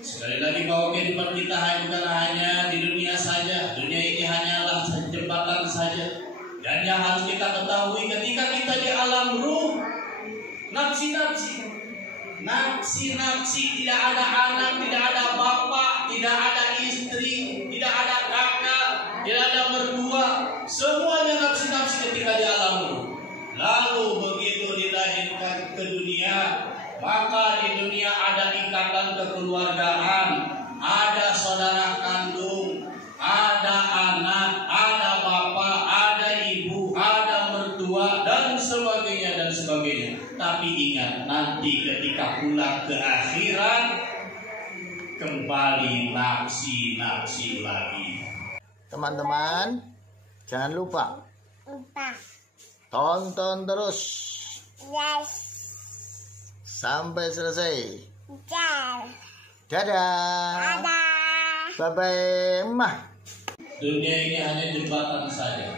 Sekali lagi bahwa kehidupan kita bukan hanya di dunia saja. Dunia ini hanyalah jembatan saja. Dan yang harus kita ketahui ketika kita di alam ruh, nafsi-nafsi, tidak ada anak, tidak ada bapak, tidak ada istri, tidak ada kakak, tidak ada mertua. Semuanya nafsi-nafsi ketika di alam ruh. Lalu begitu dilahirkan ke dunia, maka di dunia ada ikatan kekeluargaan, ada saudara kandung, ada anak, ada bapak, ada ibu, ada mertua, dan sebagainya dan sebagainya. Tapi ingat, nanti ketika pulang ke akhirat, kembali nafsi-nafsi lagi. Teman-teman, jangan lupa tonton terus sampai selesai. Dadah. Bye-bye, Mah. Dunia ini hanya jembatan saja.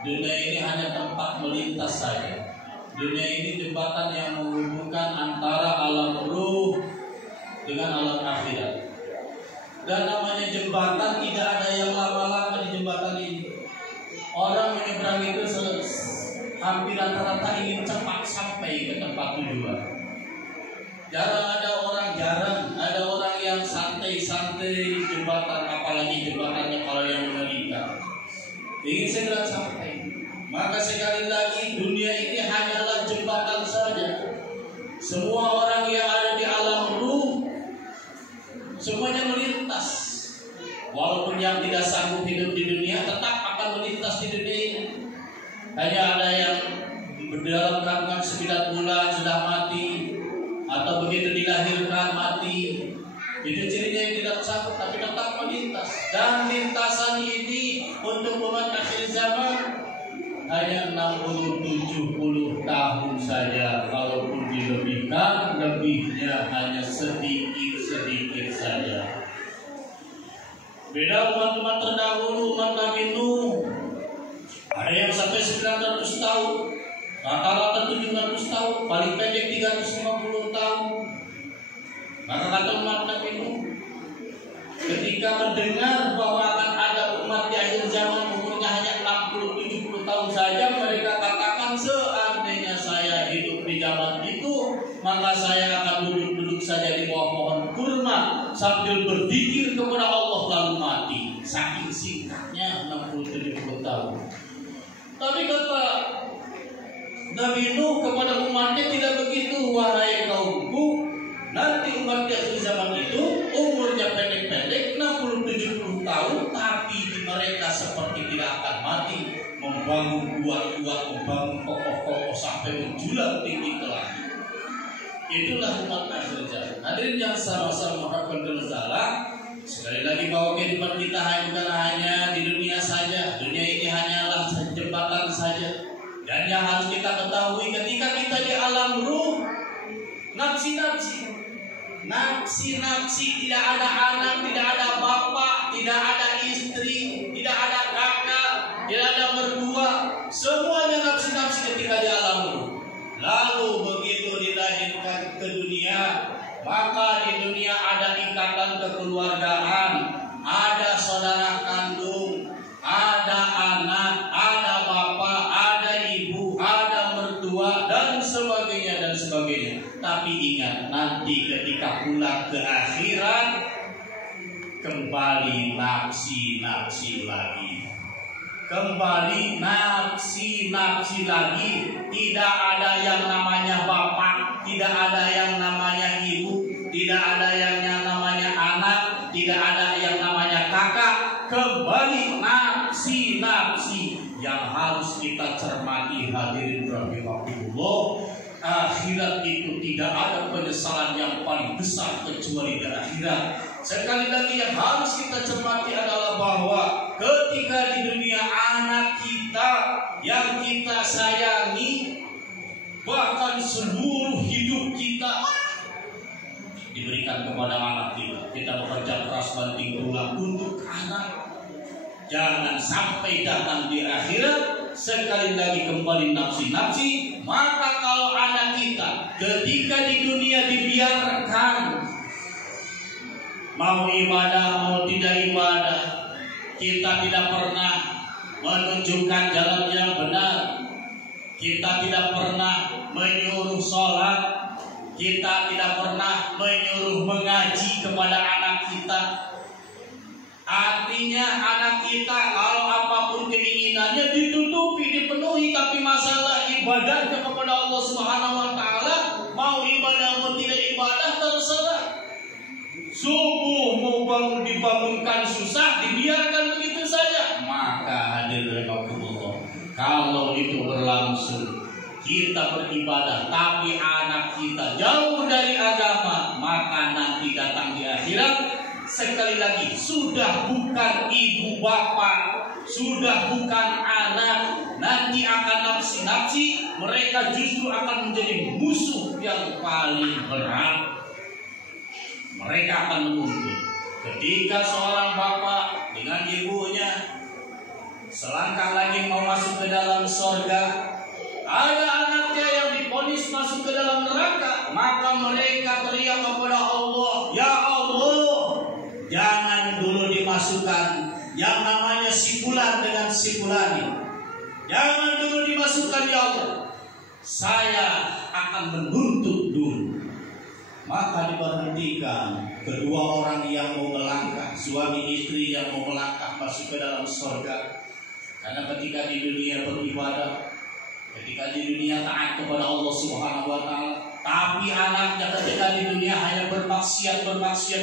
Dunia ini hanya tempat melintas saja. Dunia ini jembatan yang menghubungkan antara alam ruh dengan alam akhirat. Dan namanya jembatan, tidak ada yang lama-lama di jembatan ini. Orang menyeberang itu hampir rata-rata ingin cepat sampai ke tempat tujuan. Jarang ada orang yang santai-santai jembatan, apalagi jembatannya kalau yang mengerikan. Ingin segera sampai. Maka sekali lagi, dunia ini hanyalah jembatan saja. Semua orang yang ada di alam ruh, semuanya melintas. Walaupun yang tidak sanggup hidup di dunia, tetap akan melintas di dunia ini. Hanya ada yang dalam kandungan 9 bulan sudah mati, atau begitu dilahirkan mati. Itu cirinya yang tidak sanggup, tapi tetap melintas. Dan lintasan ini untuk umat akhir zaman hanya 60-70 tahun saja. Kalaupun dilebihkan, lebihnya hanya sedikit-sedikit saja. Beda umat-umat terdahulu, umat Nabi Nuh. Ada yang sampai 900 tahun, rata-rata 700 tahun, paling pendek 350 tahun. Maka kata umat Nabi Nuh, ketika mendengar bahwa akan ada umat di akhir zaman umurnya hanya 60-70 tahun saja, mereka katakan, seandainya saya hidup di zaman itu, maka saya akan duduk-duduk saja di bawah pohon kurma sambil berzikir kepada Allah lalu mati. Saking singkatnya 60-70 tahun. Tapi kata Nabi Nuh kepada umatnya tidak begitu, wahai kaumku, nanti umat di akhir zaman itu umurnya pendek-pendek 60-70 tahun, tapi mereka seperti tidak akan mati, membangun kuat-kuat, membangun kokoh-kokoh sampai menjulang tinggi ke langit. Itulah umat akhir zaman. Hadirin yang sama-sama mengharapkan salah. Sekali lagi bahwa kehidupan kita bukan hanya di dunia saja. Dunia ini hanyalah jembatan saja. Dan yang harus kita ketahui ketika kita di alam ruh, nafsi-nafsi, tidak ada anak, tidak ada bapak, tidak ada istri, tidak ada kakak, tidak ada mertua. Semuanya nafsi-nafsi ketika di alam ruh. Lalu begitu dilahirkan ke dunia, maka di dunia ada ikatan kekeluargaan, ada saudara kandung, ada anak, ada bapak, ada ibu, ada mertua, dan sebagainya dan sebagainya. Tapi ingat, nanti ketika pulang ke akhirat, kembali nafsi-nafsi lagi. Kembali nafsi-nafsi lagi. Tidak ada yang namanya bapak, tidak ada yang namanya ibu, tidak ada yang namanya anak, tidak ada yang namanya kakak. Kembali nafsi-nafsi yang harus kita cermati, hadirin rahimahullah. Akhirat itu tidak ada penyesalan yang paling besar kecuali di akhirat. Sekali lagi yang harus kita cermati adalah bahwa ketika di dunia anak kita yang kita sayangi, bahkan seluruh hidup kita diberikan kepada anak kita. Kita bekerja keras banting tulang untuk anak. Jangan sampai datang di akhirat sekali lagi kembali nafsi-nafsi. Maka kalau anak kita ketika di dunia dibiarkan mau ibadah mau tidak ibadah, kita tidak pernah menunjukkan jalan yang benar. Kita tidak pernah menyuruh sholat, kita tidak pernah menyuruh mengaji kepada anak kita. Artinya anak kita kalau apapun keinginannya ditutupi, dipenuhi, tapi masalah ibadahnya kepada Allah Subhanahu wa taala, mau ibadah mau tidak ibadah terserah. Subuh mau bangun dibangunkan susah, dibiarkan begitu saja. Maka hadirin rahimakumullah, kalau itu berlangsung, kita beribadah tapi anak kita jauh dari agama, maka nanti datang di akhirat, sekali lagi sudah bukan ibu bapak, sudah bukan anak, nanti akan nafsi-nafsi, mereka justru akan menjadi musuh yang paling berat. Mereka akan menuntut. Ketika seorang bapak dengan ibunya selangkah lagi mau masuk ke dalam surga, ada anaknya yang divonis masuk ke dalam neraka, maka mereka teriak kepada Allah, ya Allah, jangan dulu dimasukkan yang namanya si fulan dengan si fulani, jangan dulu dimasukkan ya Allah, saya akan menuntut dulu. Maka diberhentikan kedua orang yang mau melangkah, suami istri yang mau melangkah masuk ke dalam surga. Karena ketika di dunia beribadah, ketika di dunia taat kepada Allah Subhanahu wa taala, tapi anaknya ketika di dunia hanya bermaksiat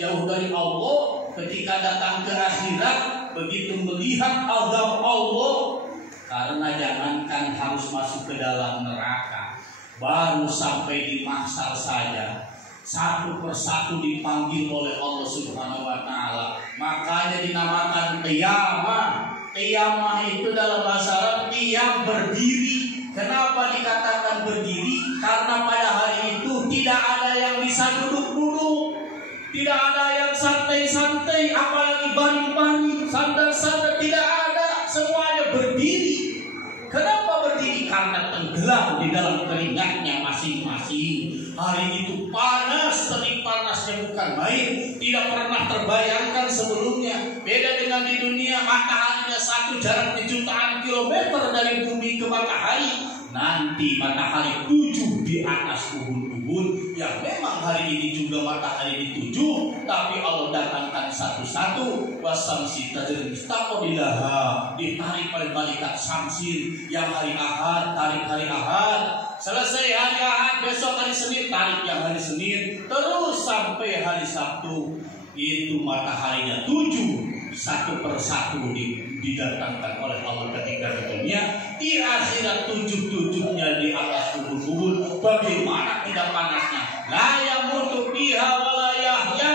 jauh dari Allah, ketika datang ke akhirat begitu melihat azab Allah, karena jangankan harus masuk ke dalam neraka, baru sampai di mahsyar saja satu persatu dipanggil oleh Allah Subhanahu wa taala. Makanya dinamakan qiyamah. Qiyamah itu dalam bahasa Arab qiyam, berdiri. Kenapa dikatakan berdiri? Karena pada hari itu tidak ada yang bisa duduk-duduk, tidak ada yang santai-santai, apalagi baring-baring, sandar-sandar, tidak ada, semuanya berdiri. Kenapa berdiri? Karena tenggelam di dalam keringatnya masing-masing. Hari itu panas, terik panasnya bukan main, tidak pernah terbayangkan sebelumnya. Beda dengan di dunia, mataharinya satu, jaraknya jutaan kilometer dari bumi ke matahari. Nanti matahari 7 di atas ubun-ubun, yang memang hari ini juga matahari dituju, tapi Allah datangkan satu-satu. Wasamsi tajri mustaqbilaha, ditarik oleh malaikat Samsin. Yang hari Ahad tarik hari Ahad, selesai hari Ahad, besok hari Senin tarik yang hari Senin, terus sampai hari Sabtu. Itu mataharinya 7, satu persatu didatangkan oleh Allah ketika di dunia. Di akhirat 7-7-nya di atas kubur-kubur. Bagaimana tidak panasnya? La yamutu fiha wa la yahya.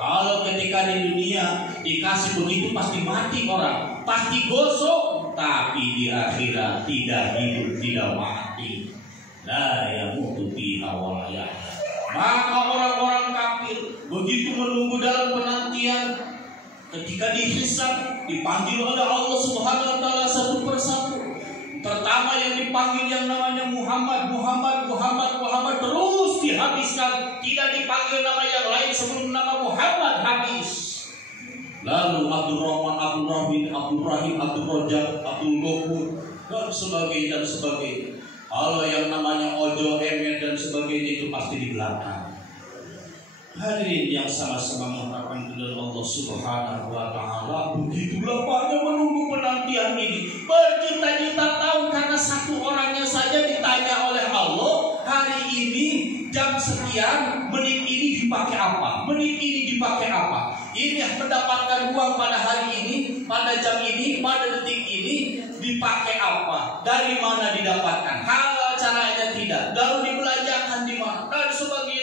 Kalau ketika di dunia dikasih begitu pasti mati orang, pasti gosok. Tapi di akhirat tidak hidup, tidak mati. La yamutu fiha wa la yahya. Maka orang-orang kafir begitu menunggu dalam penantian, ketika dihisab, dipanggil oleh Allah Subhanahu wa taala satu persatu. Pertama yang dipanggil yang namanya Muhammad, terus dihabiskan, tidak dipanggil nama yang lain sebelum nama Muhammad habis. Lalu Abdurrahman, Abdul Rahim, Abdul Rojak, Abdul Ghafur dan sebagainya. Kalau yang namanya Ojo, Emet dan sebagainya itu pasti di belakang. Hadirin yang sama-sama mengharapkan kepada Allah Subhanahu wa taala, begitulah banyak menunggu penantian ini berjuta-juta tahun, karena satu orangnya saja ditanya oleh Allah, hari ini jam sekian, menit ini dipakai apa, menit ini dipakai apa, ini mendapatkan uang pada hari ini, pada jam ini, pada detik ini dipakai apa, dari mana didapatkan, halal caranya tidak, lalu dibelanjakan di mana, dan sebagainya.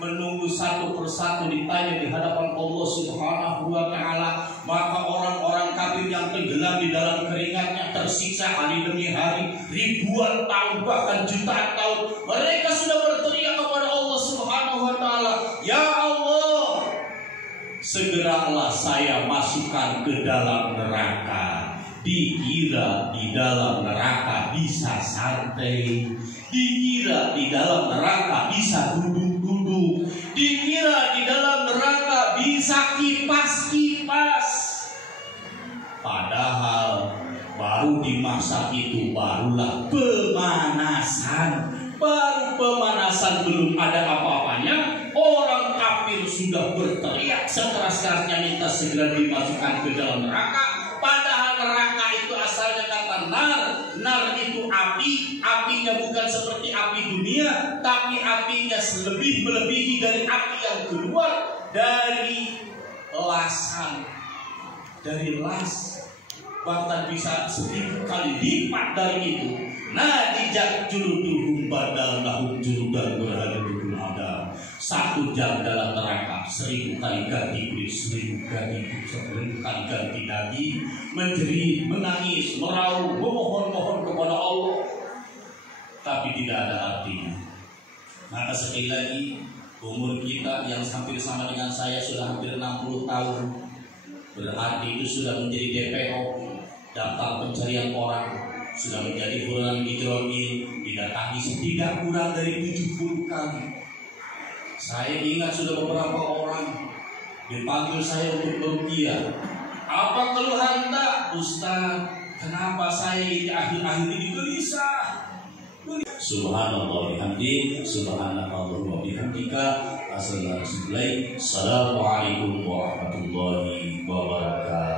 Menunggu satu persatu ditanya di hadapan Allah Subhanahu wa taala. Maka orang-orang kafir yang tenggelam di dalam keringatnya, tersiksa hari demi hari, ribuan tahun bahkan jutaan tahun, mereka sudah berteriak kepada Allah Subhanahu wa taala, ya Allah, segeralah saya masukkan ke dalam neraka. Dikira di dalam neraka bisa santai, dikira di dalam neraka bisa duduk-duduk, dikira di dalam neraka bisa kipas-kipas. Padahal baru di masa itu barulah pemanasan. Baru pemanasan, belum ada apa-apanya, orang kafir sudah berteriak sekeras-kerasnya minta segera dimasukkan ke dalam neraka. Padahal neraka itu asalnya kata nar. Nar itu api. Apinya bukan seperti api dunia, tapi apinya lebih melebihi dari api yang keluar dari lasan, dari las. Bahkan bisa 1000 kali lipat dari itu. Nah, dijak juluduhum badal lahum juludan berhadapun ada. 1 jam dalam neraka 1000 kali ganti kulit, 1000 kali ganti daging, menjerit, menangis, meraung, memohon-mohon kepada Allah, tapi tidak ada artinya. Maka sekali lagi, umur kita yang hampir sama dengan saya sudah hampir 60 tahun, berarti itu sudah menjadi DPO, daftar pencarian orang, sudah menjadi buronan hidrogel, didatangi tidak kurang dari 70 kali. Saya ingat sudah beberapa orang dipanggil saya untuk beruqyah. Apa keluhan tak, Ustaz? Kenapa saya di akhir-akhir ini gelisah? Subhanallah bihamdi, subhanallah wa bihamdika, assalamualaikum warahmatullahi wabarakatuh.